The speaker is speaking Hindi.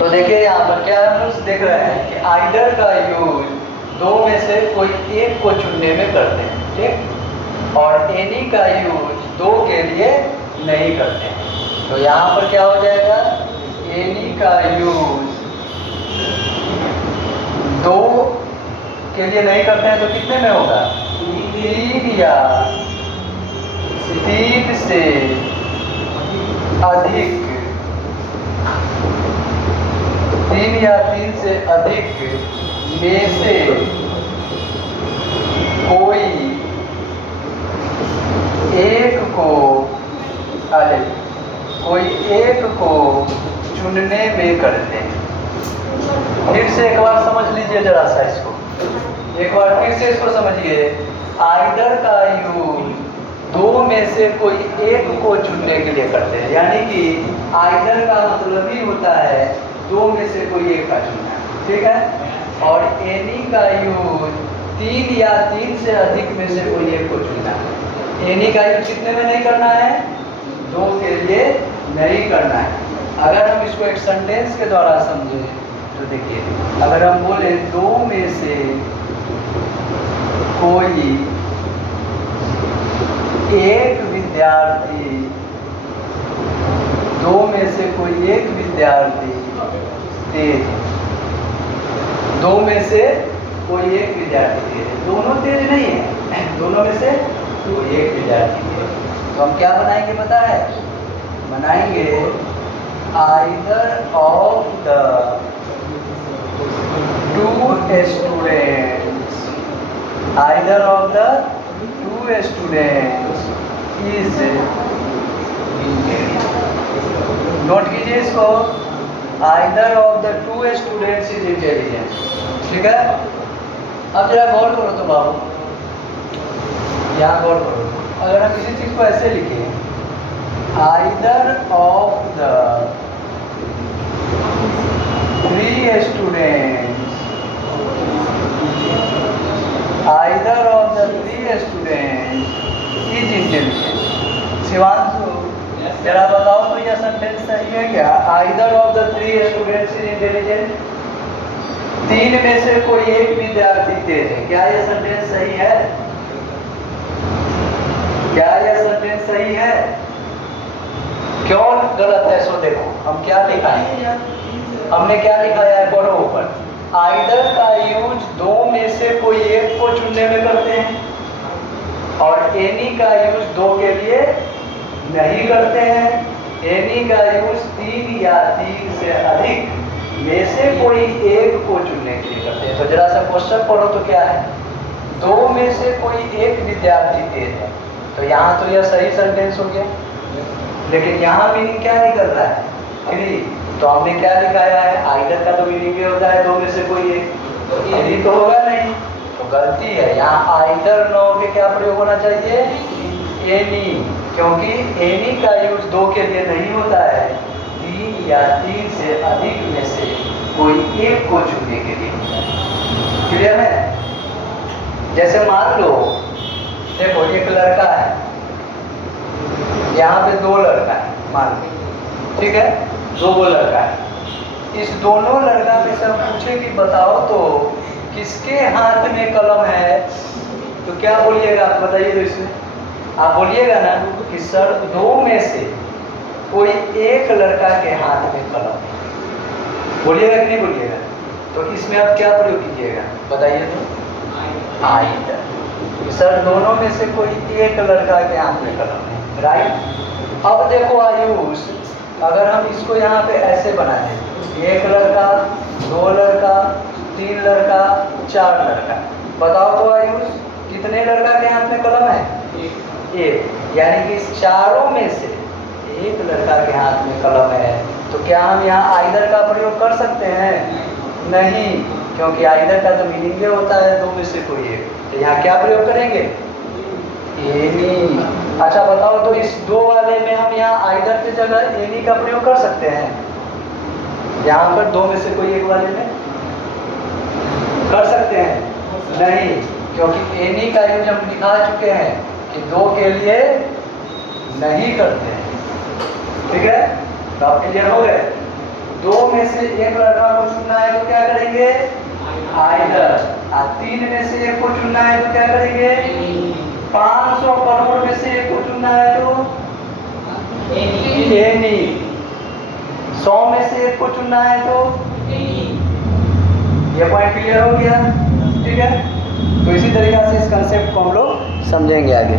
तो देखिए यहाँ पर क्या हम लोग देख रहे हैं कि आइदर का यूज दो में से कोई एक को चुनने में करते हैं, ठीक, और एनी का यूज दो के लिए नहीं करते हैं। तो यहाँ पर क्या हो जाएगा, एनी का यूज दो के लिए नहीं करते हैं तो कितने में होगा, तीन या तीन से अधिक, तीन या तीन से अधिक में से कोई एक को, अरे कोई एक को चुनने में करते हैं। फिर से एक बार समझ लीजिए जरा सा इसको, एक बार फिर से इसको समझिए। आइदर का यूज दो में से कोई एक को चुनने के लिए करते हैं, यानी कि आइदर का मतलब ही होता है दो में से कोई एक का चुनना, ठीक है। और एनी का यूज तीन या तीन से अधिक में से कोई एक को चुनना है। एनी का यूज कितने में नहीं करना है, दो के लिए नहीं करना है। अगर हम इसको एक सेंटेंस के द्वारा समझे तो देखिए, अगर हम बोले दो में से कोई एक विद्यार्थी, दो में से कोई एक विद्यार्थी तेज, दो में से कोई एक विद्यार्थी तेज, दोनों तेज नहीं है, दोनों में से कोई एक विद्यार्थी तेज। तो हम क्या बनाएंगे पता है, बनाएंगे either of the two students, either of the two students is intelligent. Note कीजिए इसको, either of the two students is intelligent, ठीक है। अब जरा गौर करो तो बाबू, यहाँ गौर करो। अगर हम किसी चीज को ऐसे लिखें, either of the three students, either of the three students is intelligent. Shivanshu जरा बताओ तो यह सेंटेंस सही है क्या, either of the three students is intelligent, तीन में से कोई एक विद्यार्थी तेज है, क्या यह सेंटेंस सही है, क्या यह सेंटेंस सही है, क्यों गलत है? सो देखो हम क्या लिखा है, हमने क्या लिखा है, पढ़ो ऊपर, आइदर का यूज दो में से कोई एक को चुनने में करते हैं और एनी का यूज दो के लिए नहीं करते हैं। एनी का यूज तीन या तीन से अधिक में से कोई एक को चुनने के लिए करते हैं। तो जरा सा क्वेश्चन पढ़ो तो क्या है, दो में से कोई एक विद्यार्थी तेज है, तो यहाँ तो यह सही सेंटेंस हो गया, लेकिन यहाँ मीनिंग क्या निकल रहा है, थ्री। तो हमने क्या लिखाया है, आइदर का तो मीनिंग ये होता है दो में से कोई एक, तो एनी तो होगा नहीं, तो गलती है। यहाँ आइदर न हो के क्या प्रयोग होना चाहिए, एनी, क्योंकि एनी का यूज दो के लिए नहीं होता है, तीन या तीन से अधिक में से कोई एक को चुनने के लिए। क्लियर है? जैसे मान लो, देखो एक लड़का है, यहाँ पे दो लड़का है मान लो, ठीक है, दो लड़का है। इस दोनों लड़का में से हम पूछे कि बताओ तो किसके हाथ में कलम है, तो क्या बोलिएगा आप बताइए। तो इसमें आप बोलिएगा ना कि सर दो में से कोई एक लड़का के हाथ में कलम है, बोलिएगा कि नहीं बोलिएगा। तो इसमें आप क्या प्रयोग कीजिएगा बताइए तो, आइदर, सर दोनों में से कोई एक लड़का के हाथ में कलम है, राइट। अब देखो आयुष, अगर हम इसको यहाँ पे ऐसे बना दें, एक लड़का, दो लड़का, तीन लड़का, चार लड़का, बताओ तो आयुष कितने लड़का के हाथ में कलम है, एक। यानी कि इस चारों में से एक लड़का के हाथ में कलम है, तो क्या हम यहाँ आइदर का प्रयोग कर सकते हैं? नहीं, क्योंकि आइदर का तो मीनिंग ये होता है दो में से कोई एक। तो यहाँ क्या प्रयोग करेंगे, एनी। अच्छा बताओ तो इस दो वाले में हम यहाँ आइदर की जगह एनी का प्रयोग कर सकते हैं? यहाँ पर दो में से कोई एक वाले में कर सकते हैं? नहीं, क्योंकि एनी का यूज हम दिखा चुके हैं कि दो के लिए नहीं करते हैं। ठीक है, तो आप क्लियर हो गए। 2 में से एक लड़का को चुनना है तो क्या करेंगे, आइदर। 3 में से एक को चुनना है तो क्या करेंगे, 500 करोड़ में से एक को चुनना है तो एनी। 100 में से एक को चुनना है तो ये पॉइंट क्लियर हो गया, ठीक है। तो इसी तरीके से इस कंसेप्ट को हम लोग समझेंगे आगे।